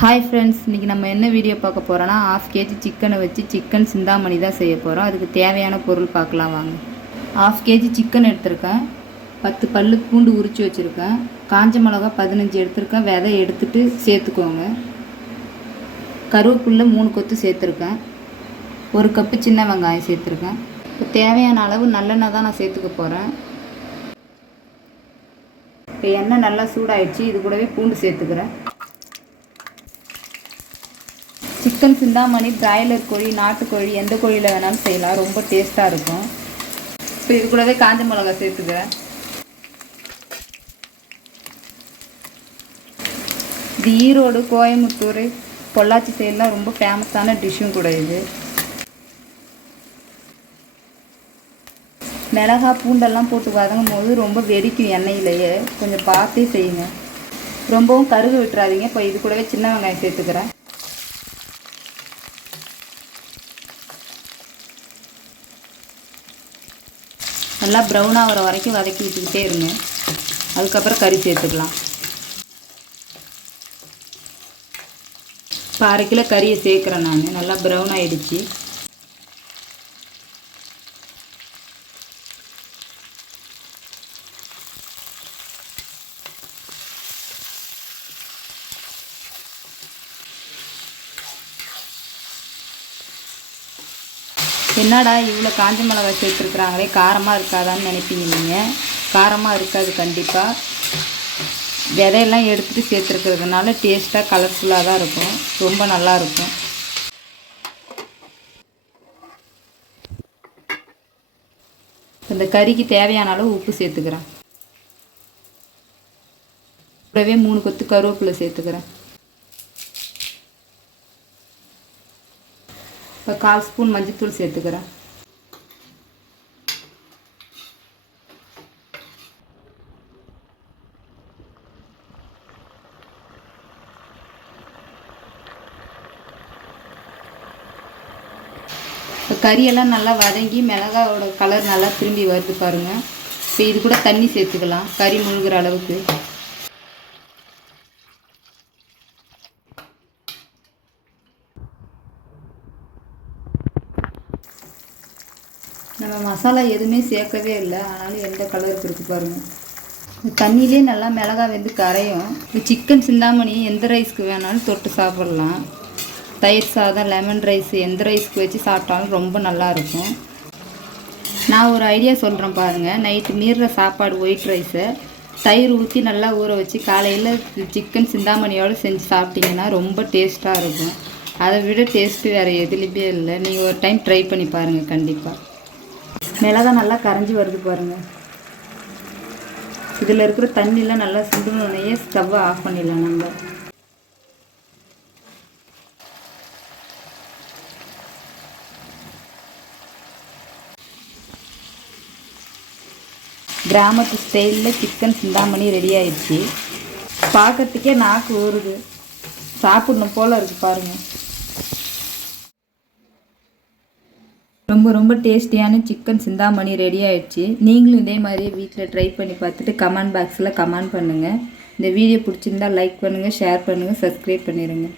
Hi friends, இன்றைக்கி நம்ம என்ன வீடியோ பார்க்க போகிறோன்னா ½ kg சிக்கனை வச்சு சிக்கன் சிந்தாமணி தான் செய்ய போகிறோம். அதுக்கு தேவையான பொருள் பார்க்கலாம் வாங்க. ½ kg சிக்கன் எடுத்திருக்கேன், 10 பல்லு பூண்டு உரித்து வச்சுருக்கேன், காஞ்ச மிளகா 15 எடுத்திருக்கேன், விதை எடுத்துகிட்டு சேர்த்துக்கோங்க. கருவேப்பில்லை 3 கொத்து சேர்த்துருக்கேன், 1 கப்பு சின்ன வெங்காயம் சேர்த்துருக்கேன். இப்போ தேவையான அளவு நல்லெண்ணெய் தான் நான் சேர்த்துக்க போகிறேன். இப்போ எண்ணெய் நல்லா சூடாயிடுச்சு, இது கூடவே பூண்டு சேர்த்துக்கிறேன். சிக்கன் சிந்தாமணி பிராய்லர் கோழி, நாட்டுக்கோழி, எந்த கோழியில் வேணாலும் செய்யலாம், ரொம்ப டேஸ்ட்டாக இருக்கும். இப்போ இது கூடவே காஞ்ச மிளகா சேர்த்துக்கிறேன். இது ஈரோடு, கோயம்புத்தூர், பொள்ளாச்சி சைடெலாம் ரொம்ப ஃபேமஸான டிஷ்ஷும் கூட இது. மிளகா பூண்டெல்லாம் போட்டு வதங்கும் போது ரொம்ப வெடிக்கும் எண்ணெயிலேயே, கொஞ்சம் பார்த்தே செய்யுங்க, ரொம்பவும் கருக விட்டுறாதீங்க. இப்போ இது கூடவே சின்ன வெங்காயம் சேர்த்துக்கிறேன். நல்லா ப்ரௌன் ஆகிற வரைக்கும் வதக்கி விட்டுக்கிட்டே இருங்க. அதுக்கப்புறம் கறி சேர்த்துக்கலாம். இப்போ 1/2 கிலோ கறியை சேர்க்குறேன் நான். நல்லா ப்ரௌன் ஆகிடுச்சு. என்னடா இவ்வளோ காஞ்ச மிளகாய் சேர்த்துருக்குறாங்களே, காரமாக இருக்காதான்னு நினைப்பீங்க நீங்கள். காரமாக இருக்காது கண்டிப்பாக. விதையெல்லாம் எடுத்துகிட்டு சேர்த்துருக்கிறதுனால டேஸ்ட்டாக கலர்ஃபுல்லாக தான் இருக்கும், ரொம்ப நல்லாயிருக்கும். இந்த கறிக்கு தேவையான அளவு உப்பு சேர்த்துக்கிறேன். கூடவே 3 கொத்து கருவேப்பிலை சேர்த்துக்கிறேன். இப்போ 1/4 ஸ்பூன் மஞ்சள்தூள் சேர்த்துக்கிறேன். இப்போ கறியெல்லாம் நல்லா வதங்கி மிளகாவோட கலர் நல்லா திரும்பி வருது பாருங்கள். இப்போ இது கூட தண்ணி சேர்த்துக்கலாம் கறி முழுகிற அளவுக்கு. நம்ம மசாலா எதுவுமே சேர்க்கவே இல்லை, ஆனாலும் எந்த கலருக்கு இருக்குது பாருங்கள். தண்ணியிலே நல்லா மிளகாய் வெந்து கரையும். சிக்கன் சிந்தாமணி எந்த ரைஸ்க்கு வேணாலும் தொட்டு சாப்பிட்லாம். தயிர் சாதம், லெமன் ரைஸ், எந்த ரைஸ்க்கு வச்சு சாப்பிட்டாலும் ரொம்ப நல்லாயிருக்கும். நான் ஒரு ஐடியா சொல்கிறேன் பாருங்கள். நைட்டு மீறுற சாப்பாடு ஒயிட் ரைஸை தயிர் ஊற்றி நல்லா ஊற வச்சு காலையில் சிக்கன் சிந்தாமணியோடு செஞ்சு சாப்பிட்டிங்கன்னா ரொம்ப டேஸ்ட்டாக இருக்கும். அதை விட டேஸ்ட்டு வேறு எதுலேயுமே இல்லை. நீங்கள் ஒரு டைம் ட்ரை பண்ணி பாருங்கள் கண்டிப்பாக. மிளகாய் நல்லா கரைஞ்சி வருது பாருங்கள். இதில் இருக்கிற தண்ணியெலாம் நல்லா சுண்டுனோடனே ஸ்டவ்வை ஆஃப் பண்ணிடலாம் நம்ம. கிராமத்து ஸ்டைலில் சிக்கன் சிந்தாமணி ரெடி ஆயிடுச்சு. பார்க்கறதுக்கே நாக்கு ஊறுது, சாப்பிடணும் போல் இருக்குது பாருங்கள். ரொம்ப டேஸ்டியான சிக்கன் சிந்தாமணி ரெடி ஆகிடுச்சு. நீங்களும் இதே மாதிரி வீட்டில் ட்ரை பண்ணி பார்த்துட்டு கமெண்ட் பாக்ஸில் கமெண்ட் பண்ணுங்கள். இந்த வீடியோ பிடிச்சிருந்தால் லைக் பண்ணுங்கள், ஷேர் பண்ணுங்கள், சப்ஸ்கிரைப் பண்ணிடுங்க.